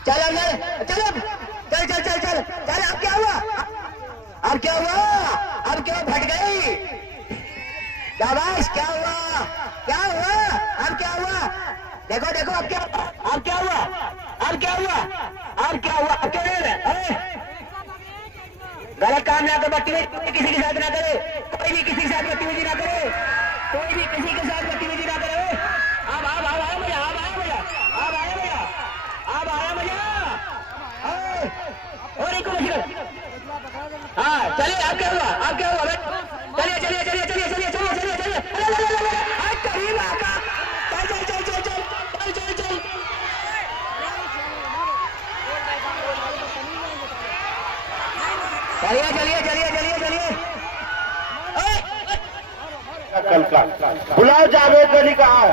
चल अंदर, चल अब, चल चल चल चल चल। अब क्या हुआ, अब क्या हुआ, अब क्यों फट गई? शाबाश, क्या हुआ, क्या हुआ, अब क्या हुआ? देखो देखो अब क्या, अब क्या हुआ, अब क्या हुआ, अब क्या हुआ? अब क्या है? गलत काम ना करो, बदतमीजी किसी के साथ ना करे, कोई भी किसी के साथ बदतमीजी ना करे, कोई भी किसी के साथ बदतमीजी ना करे। अब आया मजा, अब आया मजा, अब आया मजा, अब आया मजा। और एक को हाँ चलिए, अब क्या हुआ, अब क्या हुआ? चलिए चलिए चलिए चलिए चलिए चलिए चलिए चलिए, करीब आका, चल चल चल चल चल चल चल चल। चलिए चलिए चलिए चलिए चलिए। कल का बुलाओ, जावेद अली कहाँ है?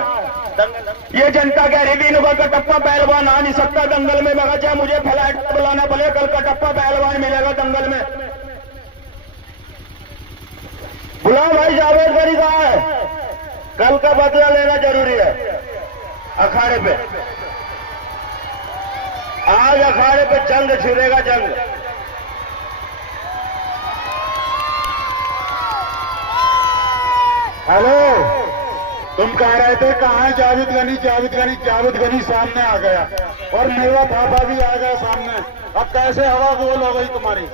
ये जनता कह रही थी इनका कटप्पा पहलवान आ नहीं सकता दंगल में, मगर चाहे मुझे फ्लाइट बुलाना पड़े, कल कटप्पा पहलवान मिलेगा दंगल में। बुलाओ भाई, जावेद अली कहाँ है? कल का बदला लेना जरूरी है अखाड़े पे। आज अखाड़े पे जंग छिड़ेगा, जंग। हेलो, तुम कह रहे थे कहाँ है जावेद गनी? जावेद गनी, जावेद गनी सामने आ गया और मेवा थापा भी आ गया सामने। अब कैसे हवा गोल हो गई तुम्हारी?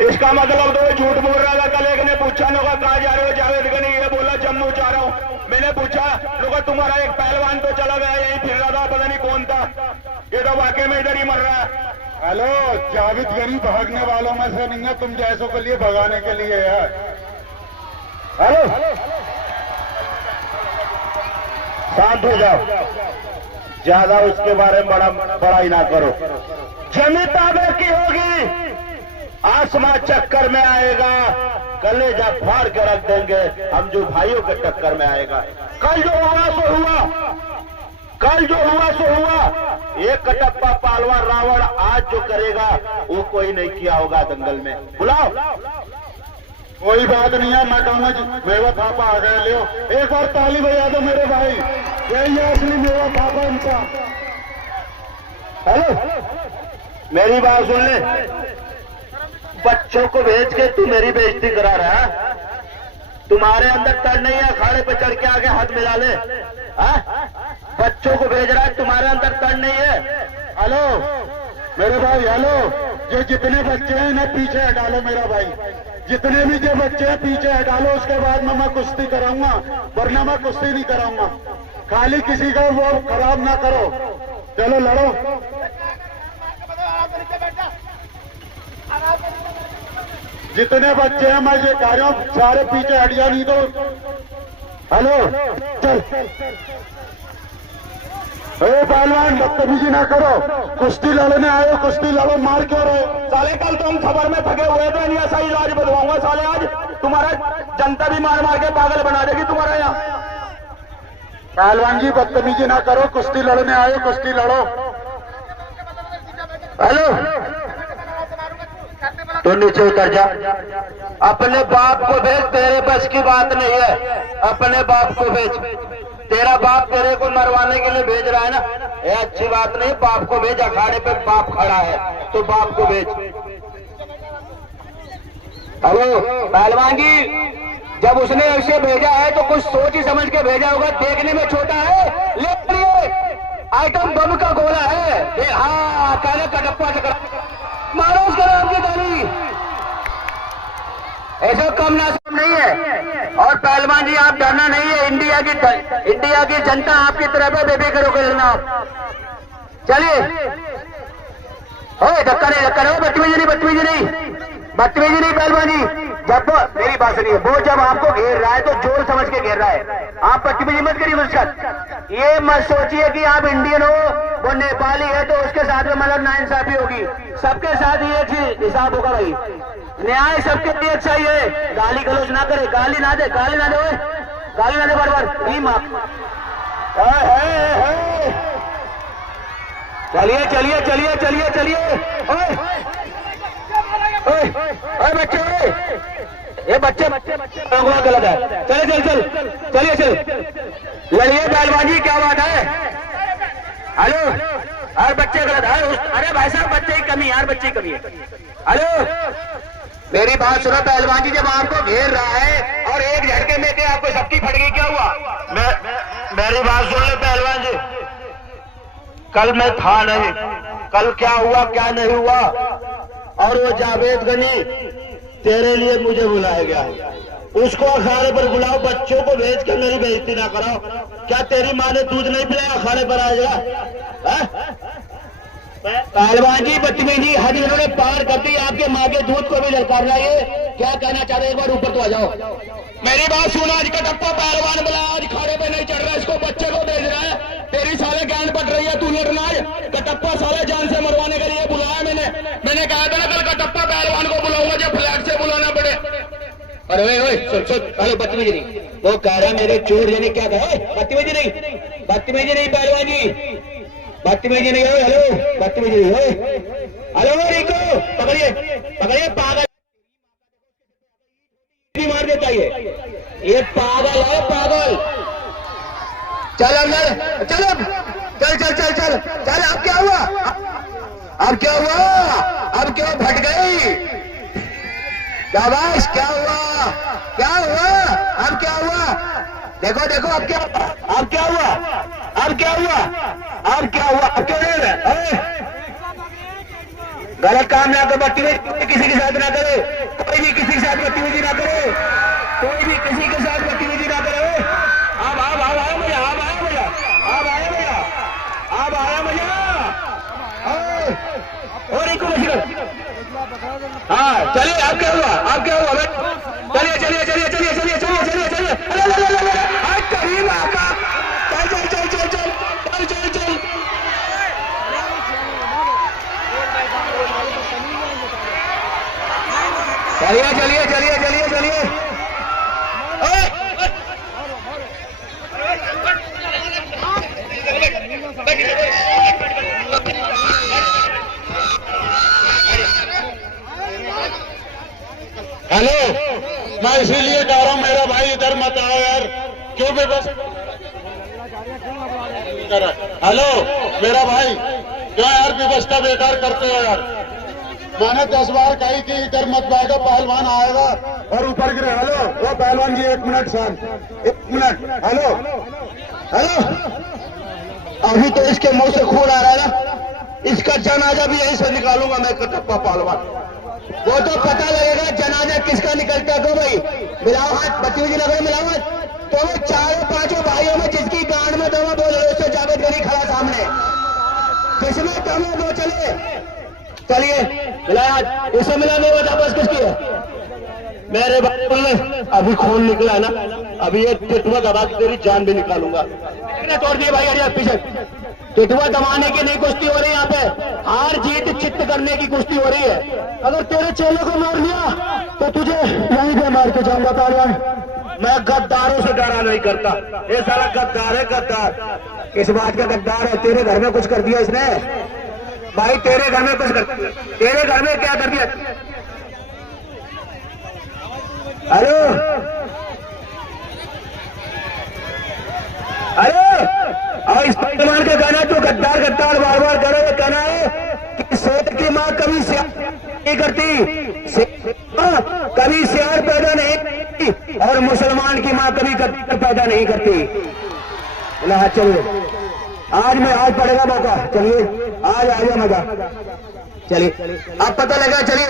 इसका मतलब तो झूठ बोल रहा था। कल एक ने पूछा, लोग कहाँ जा रहे हो जावेद गनी? ये बोला जम्मू जा रहा हूँ। मैंने पूछा, लोग तुम्हारा एक पहलवान तो चला गया, यही फिर रहा था, पता नहीं कौन था। ये तो वाकई में इधर ही मर रहा है। हेलो, जावेद गनी भागने वालों में से नहीं है, तुम जैसों के लिए भगाने के लिए है। हेलो, शांत हो जाओ, ज्यादा उसके बारे में बड़ा ही ना करो। जमी ताबे की होगी, आसमां चक्कर में आएगा, कलेजा फाड़ के रख देंगे हम जो भाइयों के टक्कर में आएगा। कल जो हुआ सो हुआ, कल जो हुआ सो हुआ। एक कटप्पा पहलवान रावण आज जो करेगा वो कोई नहीं किया होगा दंगल में। बुलाओ, कोई बात नहीं है, मैं कहूंगा मेवा थापा आ गए। लियो एक बार ताली बजा दो मेरे भाई, यही है असली मेवा थापा इनका। हेलो, मेरी बात सुन ले, बच्चों को भेज के तू मेरी बेइज्जती करा रहा है? तुम्हारे अंदर तड़ नहीं है अखाड़े पे चढ़ के आगे हाथ मिला ले? बच्चों को भेज रहा है, तुम्हारे अंदर तड़ नहीं है? हेलो मेरे भाई, हेलो, ये जितने बच्चे हैं इन्हें पीछे हटा लो मेरा भाई, जितने भी जो बच्चे हैं पीछे हटा लो। उसके बाद में मैं कुश्ती कराऊंगा, वरना मैं कुश्ती नहीं कराऊंगा। खाली किसी का वो खराब ना करो, चलो लड़ो। जितने बच्चे हैं मैं ये कह रहा हूँ सारे पीछे हट जा, नहीं तो। हेलो चल, पहलवान बदतमीजी ना करो, कुश्ती लड़ने आए हो, कुश्ती लड़ो, मार क्यों रहे साले? कल तुम खबर में थके हुए थे, नहीं ऐसा इलाज बनवाऊंगा साले। आज तुम्हारा जनता भी मार मार के पागल बना देगी तुम्हारा यहाँ। पहलवान जी बदतमीजी ना करो, कुश्ती लड़ने आए हो, कुश्ती लड़ो। हेलो, तो नीचे उतर जा, अपने बाप को भेज, तेरे बस की बात नहीं है। अपने बाप को भेज, तेरा बाप तेरे को मरवाने के लिए भेज रहा है ना, ये अच्छी बात नहीं। बाप को भेज, अखाड़े पे बाप खड़ा है तो बाप को भेज। हेलो पहलवान जी, जब उसने उसे भेजा है तो कुछ सोच ही समझ के भेजा होगा। देखने में छोटा है लेकिन ये आइटम बम का गोला है। हाँ, कहने कटप्पा चक्कर मारो उसका नाम की ताली, ऐसा कम नासम नहीं है। और पहलवान जी आप डरना नहीं है, इंडिया की जनता आपकी तरफ है, बेबी करो खेलना आप। चलिए, धक्का नहीं, धक्का नहीं, बदतमीजी नहीं, बदतमीजी नहीं, बदतमीजी नहीं पहलवान जी। जब मेरी बात सुनिए, वो जब आपको घेर रहा है तो जोर समझ के घेर रहा है, आप बदतमीजी मत करिए उसके साथ। ये मत सोचिए कि आप इंडियन हो, वो नेपाली है तो उसके साथ में मतलब नाइंसाफी होगी। सबके साथ ये हिसाब होगा भाई, न्याय सबके लिए अच्छा ही है। गाली गलौज ना करे, गाली ना दे, गाली ना दे, गाली ना दे बार-बार, नहीं माफ। चलिए चलिए चलिए चलिए चलिए, बच्चे, ये बच्चे गलत है। चलिए चल चल, चलिए चल, लड़िए पहलवान जी, क्या बात है? हेलो, और बच्चे गलत। अरे भाई साहब, बच्चे की कमी यार, बच्चे की कमी है। हेलो, मेरी बात सुनो पहलवान जी, जब आपको घेर रहा है और एक झटके में थे आपको सबकी फट गई, क्या हुआ? मेरी बात सुन ले पहलवान जी, कल मैं था नहीं, कल क्या हुआ क्या नहीं हुआ, और वो जावेद गनी तेरे लिए मुझे बुलाया गया, उसको अखाड़े पर बुलाओ, बच्चों को भेज के मेरी बेइज्जती ना कराओ। क्या तेरी माँ ने दूध नहीं पिलाया, अखाड़े पर आ जाएगा? पहलवान जी बदतमीजी हद इन्होंने पार कर दी, आपके माँ के दूध को भी ललकार रहा है। क्या कहना चाह रहे, एक बार ऊपर तो आ जाओ। मेरी बात सुन, आज कटप्पा पहलवान बुला, आज खाड़े पे नहीं चढ़ रहा, इसको बच्चे को भेज रहा है। तेरी साले ज्ञान पट रही है, तू लड़ना है। कटप्पा साले जान से मरवाने के लिए बुलाया मैंने कहा था ना कल कटप्पा पहलवान को बुलाऊंगा, जब फ्लैट से बुलाना पड़े। अरे ओए सुन, हेलो बदतमीजी नहीं, वो कह रहा मेरे चोर ने क्या कहा, बदतमीजी नहीं पहलवान जी, बदतमीजी नहीं हो। हेलो, बदतमीजी नहीं हो। हेलो रिको, पकड़िए पागल मार देता ये पागल है, पागल। चल अंदर, चल अब क्या हुआ, अब क्यों भट गई? शाबाश, क्या हुआ, अब क्या हुआ? देखो अब क्या हुआ, अब क्यों नहीं रहे? गलत काम ना करो, बदतमीजी किसी के साथ ना करे, कोई भी किसी के साथ बदतमीजी ना करे, कोई भी किसी के साथ बदतमीजी ना करे। अब आया मजा। और एक हाँ, चलिए, अब क्या हुआ? चलिए, आज करीब आका, चल। चलिए। हेलो, मैं इसीलिए कह रहा हूँ मेरा भाई इधर मत आओ यार, क्यों बेबस? हेलो मेरा भाई, क्यों यार व्यवस्था बेकार करते हो यार? मैंने 10 बार कही कि इधर मत बैठो, पहलवान आएगा और ऊपर गिरे। हेलो, वो पहलवान जी 1 मिनट शांत, 1 मिनट। हेलो, अभी तो इसके मुंह से खून आ रहा है ना, इसका जनाजा भी यहीं से निकालूंगा मैं, कटप्पा पहलवान। वो तो पता लगेगा जनाजा किसका निकलता है। तो भाई मिलाओ हाथ, बदतमीजी ना करो, मिलाओ हाथ। तो वो 4-5 भाइयों में जिसकी गांड में दम है बोल रहे, उससे जावेद गनी खड़ा सामने, जिसमें दम है वो चलिए मिलाओ हाथ, इससे मिला नहीं बता बस किसकी है। मेरे बारे अभी खून निकला है ना, अभी ये टिटुआ दबा के तेरी जान भी निकालूंगा। तोड़ दिए भाई, अरे पीछे टिटुआ दबाने की नहीं कुश्ती हो रही, यहाँ पे हार जीत चित्त करने की कुश्ती हो रही है। अगर तेरे चेले को मार लिया तो तुझे यहीं पे मार के जाऊंगा पहलवान। मैं गद्दारों से डरा नहीं करता, ये साला गद्दार है, गद्दार। किस बात का गद्दार है? तेरे घर में कुछ कर दिया इसने भाई, तेरे घर में क्या कर दिया? हेलो, और इस पहलवान का कहना तो गद्दार बार करो, ये कहना है कि शेर की माँ कभी सियार नहीं करती, कभी सियार पैदा नहीं करती, और मुसलमान की माँ कभी गद्दार पैदा नहीं करती। चलिए, आज पड़ेगा मौका, चलिए आज आएगा मजा, चलिए अब पता लगा। चलिए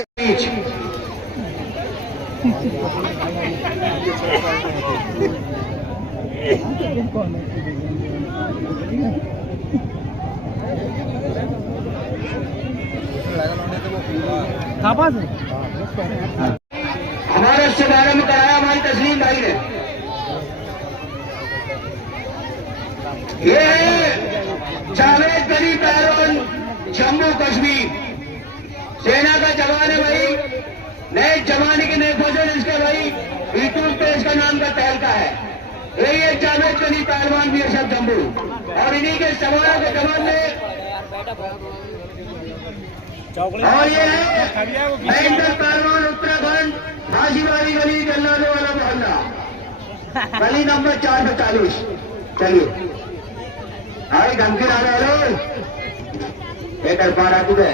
हमारे रिश्तेदारों में कराया हमारी तस्लीम भाई ने। ये जावेद गनी पहलवान, जम्मू कश्मीर सेना का जवान है भाई, नए जमाने के नए फौजन इसके भाई, ईटूल पे इसका नाम का तहलका है। ये जावेद गनी पहलवान भी है सब जम्मू, और इन्हीं के सवालों के जवाब में और ये है महेंद्र पहलवान उत्तराखंड, हाजीवाड़ी गली, जल्लादे वाला मोहल्ला, गली नंबर 440। चलिए आई धमकी डाले। हेलो एक अखबार तू है।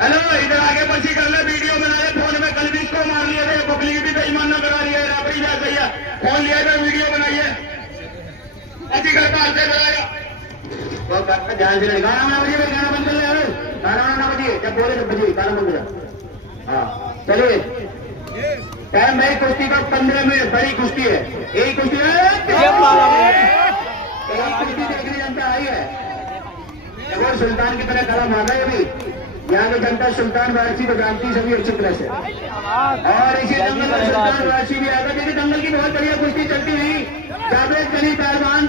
हेलो इधर आगे पीछे कर ले, वीडियो बना ले, फोन में कल भी इसको मार लिया थे, पब्लिक भी बेईमान न करा रही है, राबड़ी जा गई है, फोन लिया था वीडियो बनाइए, अच्छी कर बात से बनाएगा तो ध्यान से गाना ना बजिए, गाना बंद कर ले, गाना ना बजिए, जब बोले जब बजिए, गाना बंद कर। हाँ चलिए टाइम भाई कुश्ती का 15 मिनट, बड़ी कुश्ती है, यही कुश्ती है, कुश्ती देखने जनता आई है और सुल्तान की तरह खड़ा मार रहा है। अभी यहाँ की जनता सुल्तान वारसी को जानती सभी अच्छी तरह से, और इसी दंगल में सुल्तान वारसी भी आएगा। देखिए दंगल की बहुत बढ़िया कुश्ती चलती हुई, जावेद कली पहलवान,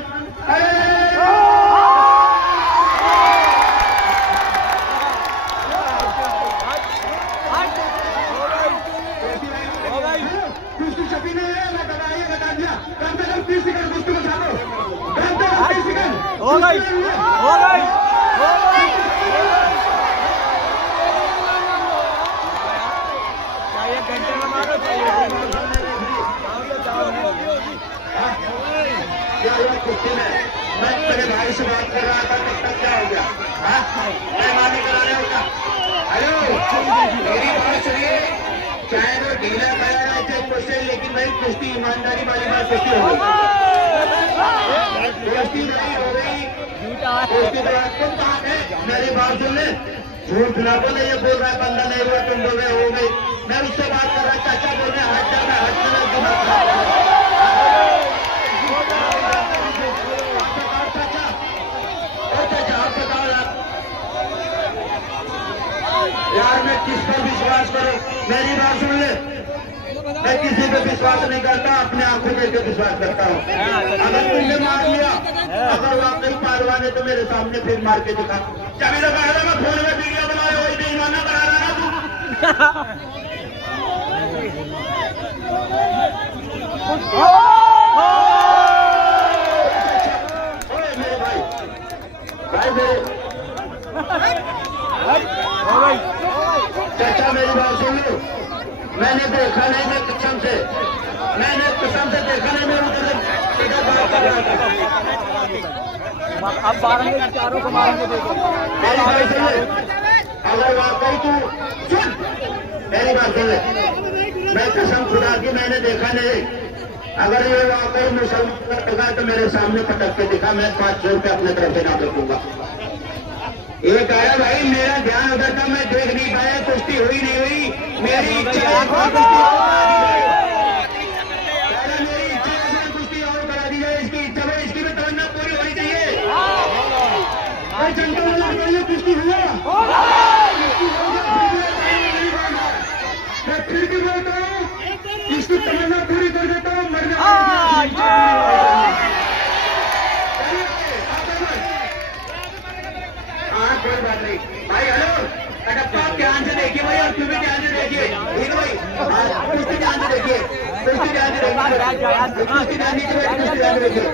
कुश्ती छपी नहीं है, मैं बता दिया, कम से कम 30 सेकंड कुश्ती को छापो, कम से कम 30 सेकंड हो गई। घंटे में मारो क्या हुआ कुश्ती में? मैं मेरे भाई से बात कर रहा था, तब तक क्या हो गया? मैं मानी करा रहे होगा। हेलो मेरी बात सुनिए, चाहे वो ढीला करा रहा है चाहे कुश्ती, लेकिन भाई कुश्ती ईमानदारी वाली बात कुश्ती हो गई, कुश्ती नहीं हो गई, कुश्ती तो तुम कहाँ है? मेरी बात सुन ले, झूठ ना बोले, ये बोल रहा है बंदा नहीं हुआ, तुम बोल रहे हो गई, मैं उससे बात कर रहा, चाचा बोल रहे हट जाना, हट जाना, यार मैं किस पर विश्वास करूं? मेरी बात सुन ले, मैं किसी पे विश्वास नहीं करता, अपने आंखों देख के विश्वास करता हूं। अगर तुमने मार लिया, अगर वाकई पहलवान है तो मेरे सामने फिर मार के दिखा। जब इधर कहा था मैं फोन में वीडियो बना रहा, वही बेईमाना करा रहा ना तू। मेरे भाई चाचा मेरी बात सुन लो, मैंने देखा नहीं, मैं कसम से देखा नहीं, मैं उधर बात कर रहा था। अब मारेंगे, चारों को मारेंगे, देखो मेरी बात सुन ले, अगर वाकई तू सुन, मेरी बात सुन ले, मैं कसम खुदा की मैंने देखा नहीं, अगर ये वाकई मुसलमान होगा तो मेरे सामने पटक के दिखा, मैं 500 रुपये अपने तरफ से ना रखूंगा। एक आया भाई, मेरा ध्यान उधर था, मैं देख नहीं पाया, कुश्ती हुई नहीं हुई, मेरी इच्छा है कुश्ती और करा दी जाए, इसकी इच्छा है, इसकी भी तमन्ना पूरी होनी चाहिए। जनता कुश्ती हुआ, मैं फिर भी बोलता हूँ, इसकी तमन्ना पूरी कर देता हूँ, मर जाए। कोई बात नहीं भाई। हेलो कटप्पा, ध्यान से देखिए भाई, और तुम भी ध्यान से देखिए, ठीक भाई, कुश्ती ध्यान से देखिए, कुश्ती ध्यान से देखिए, कुश्ती ध्यान से देखिए,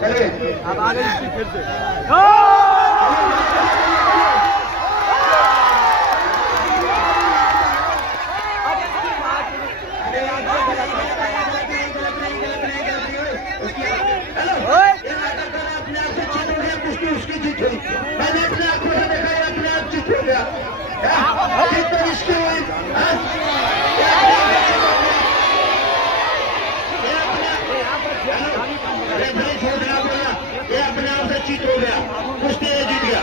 चलिए अब आगे फिर से मैंने अपने आंखों से देखा, ये अपने आप चित हो गया, ये अपने आप से चित हो गया, कुश्ती जीत गया।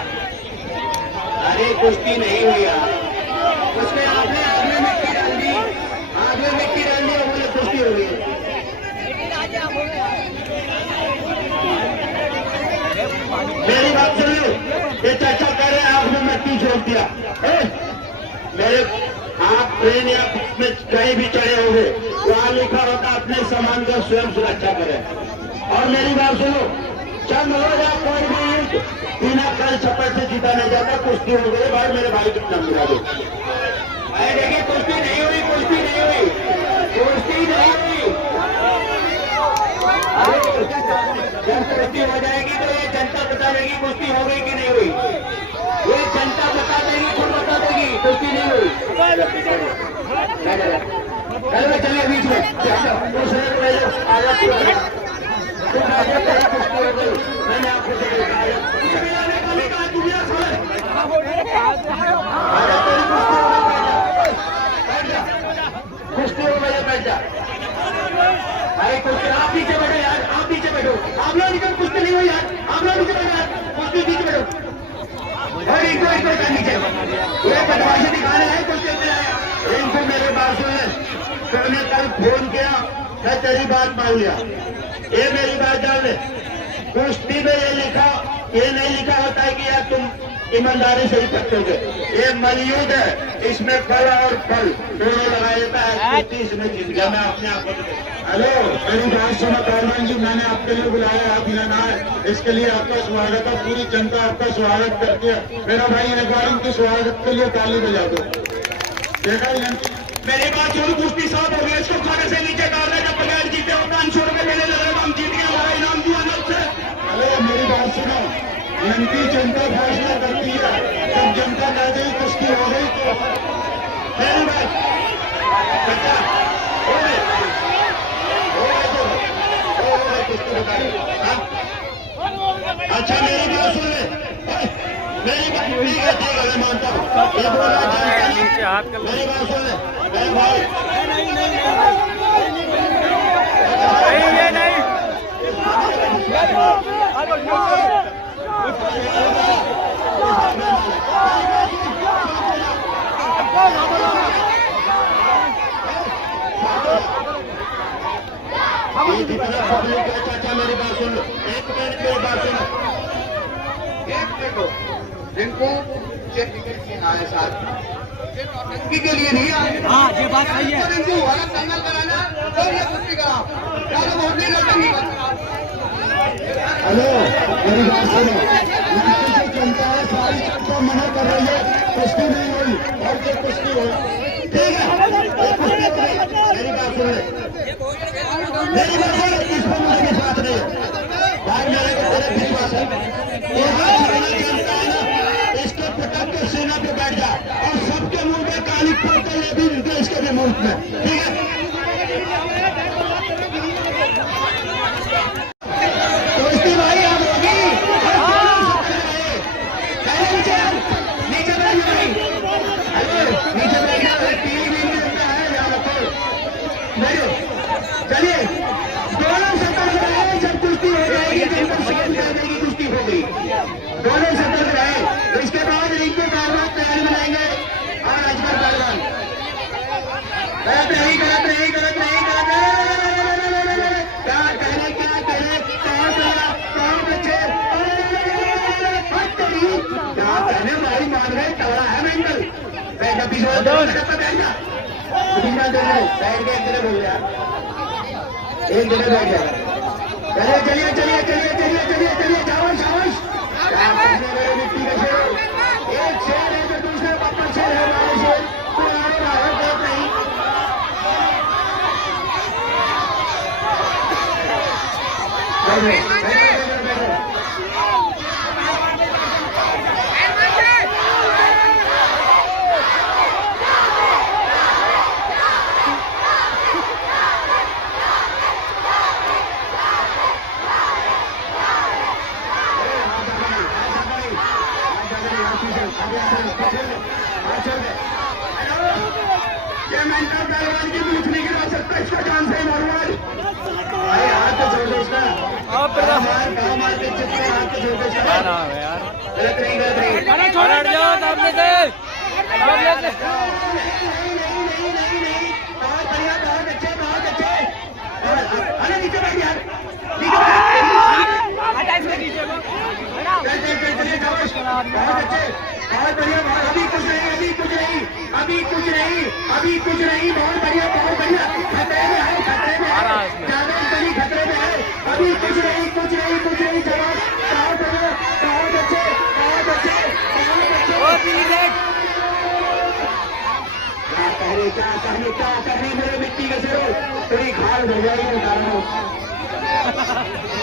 अरे कुश्ती नहीं हुई यार, उसने आपने आग में मिट्टी डाल दी, आग में मिट्टी डाल दी और बोले कुश्ती हो गई। मेरी बात सुन लो, ये चाचा कह रहे आग में मिट्टी छोड़ दिया, मेरे आप ट्रेन या में कहीं भी चढ़े होंगे, वहां लिखा होता अपने सामान का स्वयं सुरक्षा करें। और मेरी बात सुनो, चंद हो या कोई भी बिना कल छप्पर से जीता नहीं जाता, कुश्ती हो गई भाई, मेरे भाई को नाम मिला दो। देखिए कुश्ती नहीं हुई, कुश्ती नहीं हुई, कुश्ती नहीं हुई। जब कुश्ती हो जाएगी तो ये जनता बता देगी कुश्ती हो गई कि नहीं हुई, ये जनता बता देगी, खुद बता देगी कुश्ती नहीं हुई। चलिए बीच में दूसरे कुश्ती हो गई, मैंने आपको तो देखा है दुनिया छोड़ कुश्ती हो गई बैठ जा भाई कुश्ती आप पीछे बैठो यार आप पीछे बैठो आप लोग निकल कुश्ती नहीं हुई यार आप लोग नीचे बैठो यार कुश्ती पीछे बैठो और इनको नीचे ये बदमाशी दिखाने आए कुश्ती इनको मेरे बात सुन तुमने कल फोन किया मैं तेरी बात मान लिया ये मेरी बात जान ले कुश्ती में ये लिखा ये नहीं लिखा होता है कि यार तुम ईमानदारी से ही पकड़ोगे ये मलयुद्ध है इसमें फल और फल दोनों लगाया जाता है कुश्ती इसमें जीत गया मैं अपने आप को हेलो मेरी बात सुनो पहलवान जी मैंने आपके लिए बुलाया आप लेना है इसके लिए आपका स्वागत है पूरी जनता आपका स्वागत करती है मेरा भाई एक बार इनके स्वागत के लिए ताली बजा दो देखा मेरी बात सुनो कुश्ती साफ हो गया इसको खाने से नीचे डालने का बगैर जीते हो 500 रुपए देने लगे हम जीत गए हमारा इनाम दिया अलग से हेलो मेरी बात सुनो लंकी जनता फैसला करती है जब जनता कह गई कुश्ती हो गई तो मेरी बात अच्छा मेरी बात सुन ले मेरी बात नहीं कहती मैं मानता हूँ ये बोला मेरी बात सुन ले मेरे भाई ये नहीं जितना पब्लिक है चाचा मेरी बात सुन लो एक मिनट मेरी बात सुनो एक मिनट जिनको आए साथ नौटंकी के लिए नहीं आए हाँ ये बात सही है इनको वाला दंगल कराना तो ये कुश्ती कराओ ज्यादा बहुत नहीं नौटंकी हेलो मेरी बात सुनो लड़की से जनता है सारी जनता मना कर रही है कुश्ती नहीं हुई और ये कुश्ती हो ठीक है मेरी बात सुन ले मेरी बात सुन इसमें मुझे बात नहीं है भाई मेरे को बड़े भी बात है इसके पटक के सीना पे बैठ जा और सबके मुंह में काली पड़ते ये भी देश के भी मुल्क में ठीक है कुश्ती भाई आप होगी नीचे बैठ भाई नीचे बैठना टीवी चलिए दोनों सतर्क रहे जब कुश्ती हो जाएगी तो कुश्ती हो गई दोनों सतर्क रहे इसके बाद रिंकू पहलवान तैयारी बनाएंगे और अजगर पहलवान गलत नहीं क्या करे क्या बच्चे क्या कहने भाई मान रहे तगड़ा है मेंटल बैठ जा पीछे बैठ जा बैठ के एक जगह बोल रहा एक जगह बैठ जाएगा चलिए शाबाश मिट्टी का शेर एक शेर है तो दूसरे पापा शेर है हमारे शेर तो आने वाला देख नहीं मेंटल पहलवान की पूछने की बात सकता है इसका जान से मारूंगा भाई हाथ तो छोड़ दो इसका मार के जितने हाथ तो छोड़ दो इसका गलत नहीं हट जाओ सामने से बहुत अच्छे अरे नीचे बैठ यार बहुत अच्छे बहुत बढ़िया अभी कुछ नहीं बहुत बढ़िया खतरे में है खतरे में है अभी कुछ नहीं जवाब बहुत अच्छे क्या कहने मेरे मिट्टी के सिरों तेरी खाल हो जाएगी कारणों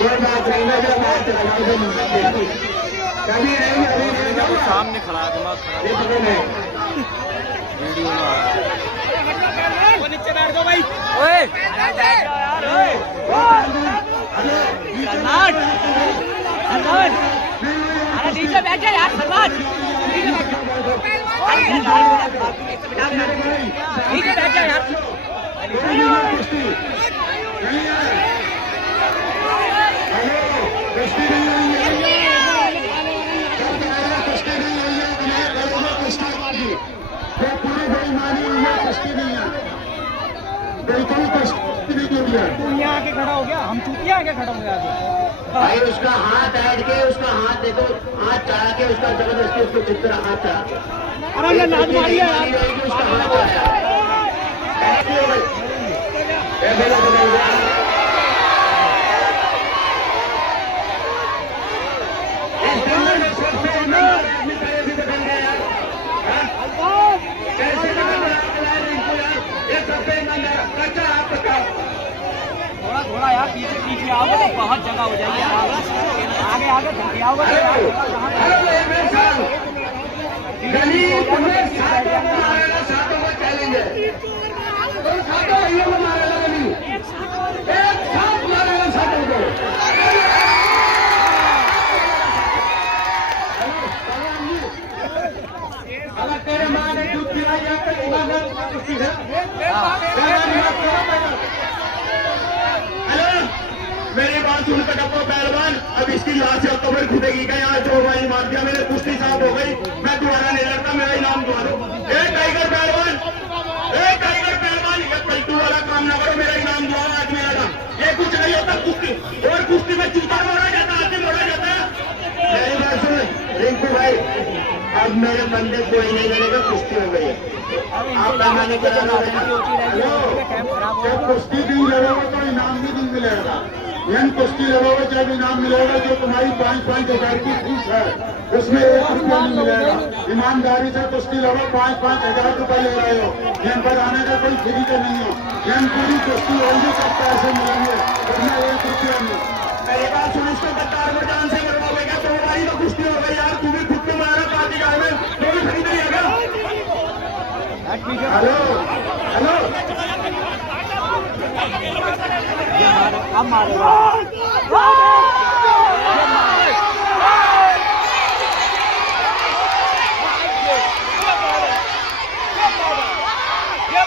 कोई बात नहीं मैं जब बात लगाऊ कभी नहीं अभी सामने खड़ा दिमाग खराब वीडियो में नीचे बैठ जाओ भाई ओए बैठ जाओ यार ओए अरे नीचे बैठ जा यार सलमान, नीचे बैठ जा यार। बिल्कुल तू यहाँ आके खड़ा हो गया, हम चूतिया आके खड़ा हो गया भाई। उसका हाथ ऐड के, उसका हाथ देखो, हाथ चढ़ा के उसका जबरदस्ती उसको चित्र हाथ चढ़ा। अरे हमने लात मारी है यार। उसका हाथ आया थोड़ा थोड़ा यार पीछे पीछे आओगे तो बहुत जगह हो जाएगी। आगे आगे चलते आओगे अगर तेरे माँ ने दूध पिलाई जाकर मेरी बात सुन कर डब्बो पहलवान, अब इसकी लाश से कब्र खुदेगी क्या? यहाँ जो भाई मार दिया मैंने, कुश्ती साफ हो गई, मैं दोबारा नहीं लड़ता, मेरा इनाम दुआ दो। टाइगर पहलवान, टाइगर पहलवान, ये पलटू वाला काम ना करो, मेरा इनाम दुआ आज मेरा था। ये कुछ नहीं होता कुश्ती, और कुश्ती में चूता मोड़ा जाता, आदमी मोड़ा जाता है। मेरी बात सुन रिंकू भाई, अब मेरे बंदे कोई नहीं लड़ेगा, कुश्ती हो गई है। आप पैमाने कराना, जब कुश्ती दिन लड़ोगे तो इनाम भी दिन मिलेगा। यन कुश्ती लड़ोगे जब इनाम मिलेगा, जो तुम्हारी 5-5 हजार की फीस है उसमें 1 रुपया नहीं मिलेगा। ईमानदारी से कुश्ती लड़ो, 5-5 हजार रुपए ले रहे हो, यन पर आने का कोई फ्री तो नहीं हो। यन पूरी कुश्ती होगी सब पैसे मिलेंगे, उसमें 1 रुपया नहीं। मेरी बात सुन, इसको गद्दार में जान से मरवाओगे क्या? तो हमारी तो कुश्ती हो गई यार, तू भी खुद को मारा पार्टी गाय में, तो भी खरीद नहीं आएगा। हेलो हेलो, अब मारेगा। ये